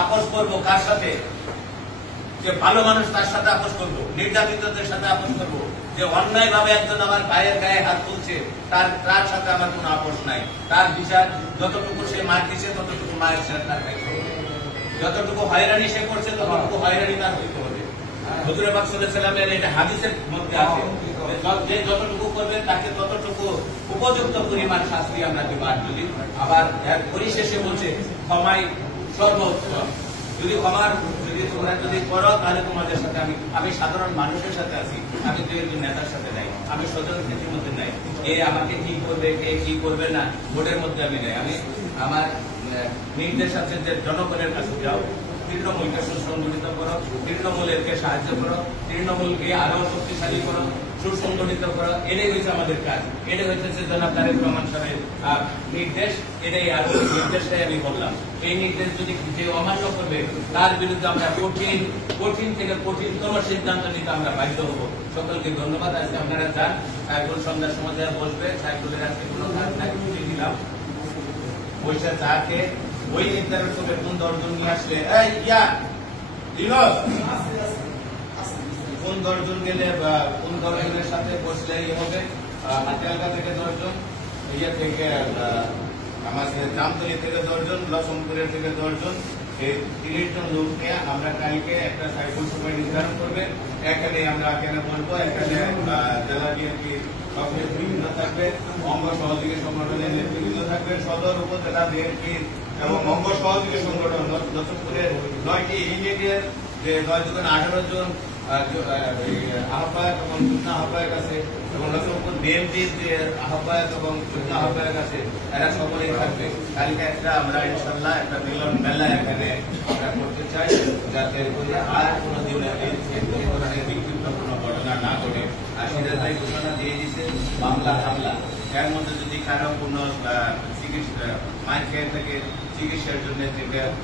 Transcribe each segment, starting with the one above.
আপোষ করবো কার সাথে? যে ভালো মানুষ তার সাথে আপোষ করবো, নির্যাতিতদের সাথে আপোষ করবো। যে অন্যায় ভাবে একজন আমার ভাইয়ের গায়ে হাত তুলছে তার সাথে আমার কোনো আপোষ নাই। তার বিচার যতটুকু সে মার দিচ্ছে ততটুকু মায়ের সাথে তার খাইতে হবে, যতটুকু হয়রানি সে করছে ততটুকু হয়রানি তার হইতে হবে। হুজুর পাক সাল্লাল্লাহু আলাইহি ওয়াসাল্লামের এটা হাদিসের মধ্যে আছে, যে যতটুকু করবে তাকে ততটুকু উপযুক্ত পরিমাণ শাস্তি আমরা দিব। আর যদি আবার এর পরিশেষে বলছে ক্ষমাই সর্বোচ্চ, যদি ক্ষমার যদি তোমরা যদি করো তাহলে তোমাদের সাথে আমি সাধারণ মানুষের সাথে আছি, আমি তো একজন নেতার সাথে নাই, আমি স্বজন ক্ষেত্রের মধ্যে নাই, কে আমাকে কি করবে কে কি করবে না ভোটের মধ্যে আমি নাই। আমি আমার নির্দেশ আছে যে জনগণের কাছে যাও, তৃণমূলকে সুসংগঠিত করো, তৃণমূলকে সাহায্য করো, তৃণমূলকে আরো শক্তিশালী করো, সুসংগঠিত করো। এটাই হচ্ছে আমাদের কাজ, এটাই হচ্ছে জনাব তারেক রহমান সাহেবের নির্দেশ। এটাই আর নির্দেশটাই আমি বললাম। এই নির্দেশ যদি যে অমান্য করবে তার বিরুদ্ধে আমরা কঠিন থেকে কঠিনতম সিদ্ধান্ত নিতে আমরা বাধ্য হবো। সকলকে ধন্যবাদ। আজকে আপনারা যান, এখন সন্ধ্যার সময় বসবে, সাইকেলের আজকে কোনো কাজ নাই, ছুটি দিলাম। পয়সা চাকে ওই নির্ধারণ করবে কোন দর্জন নিয়ে আসলে কোন দর্জন গেলে বা কোন দর্জনের সাথে বসলে হবে। হাতিয়ালকা থেকে দর্জন, ইয়ে থেকে আমাদের জামতলি থেকে দর্জন, লক্ষ্মণপুরের থেকে দর্জন, এই 30 জন লোককে আমরা কালকে একটা সাইকেল সময় নির্ধারণ করবে। এখানে আমরা এখানে বলবো, এখানে জেলা বিএনপি বিভিন্ন থাকবে, অঙ্গ সহযোগী সংগঠনের নেতৃবৃন্দ থাকবে, সদর উপজেলা বিএনপি এবং অঙ্গ সহযোগী সংগঠন লক্ষ্মণপুরের 9টি ইউনিটের যে 9-18 জন আহ্বায়ক এবং যুগ্ম আহ্বায়ক আছে, এবং লক্ষ্মণপুর বিএনপির যে আহ্বায়ক এবং যুগ্ম আহ্বায়ক আছে, এরা সকলেই থাকবে। কালকে একটা আমরা ইনশাল্লাহ একটা মিলন মেলা এখানে আমরা করতে চাই, যাতে আর কোনো দিনের এই ধরনের বিক্ষিপ্ত কোনো ঘটনা না ঘটে। আর সেটা তাই ঘোষণা দিয়ে দিচ্ছে মামলা হামলা, এর মধ্যে যদি কারো কোনো মায়ের খেয়ে থেকে চিকিৎসার জন্য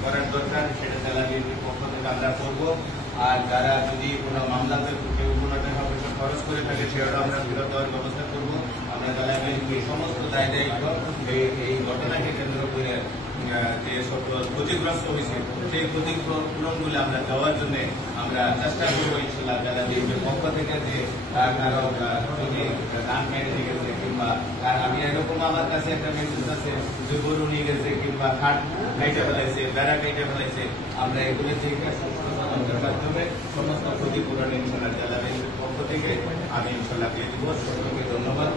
করার দরকার, সেটা জেলা বিএনপির পক্ষ থেকে আমরা করবো। আর যারা যদি কোনো মামলাতে কেউ কোনো টাকা পয়সা খরচ করে থাকে সেটা আমরা ফেরত দেওয়ার ব্যবস্থা করবো। আমরা জেলা বিএনপি সমস্ত দায় দায়িত্ব এই ঘটনাকে কেন্দ্র করে যে সব ক্ষতিগ্রস্ত হয়েছে সেই ক্ষতিপূরণগুলো আমরা দেওয়ার জন্য আমরা চেষ্টা করবো ইনশাল্লাহ। জেলা বিএনপির পক্ষ থেকে যে কারো যদি ধান কেটে নিয়ে গেছে কিংবা আমি এরকম আমার কাছে একটা মেসেজ আছে যে গরু নিয়ে গেছে কিংবা খাট খাইতে ফেলাইছে, বেড়া খাইতে ফেলাইছে, আমরা এগুলি থেকে মাধ্যমে সমস্ত ক্ষতিপূরণ ইনশাল্লাহ জেলা বিএনপির পক্ষ থেকে আমি ইনশাল্লাহ দিয়ে দিব। সকলকে ধন্যবাদ।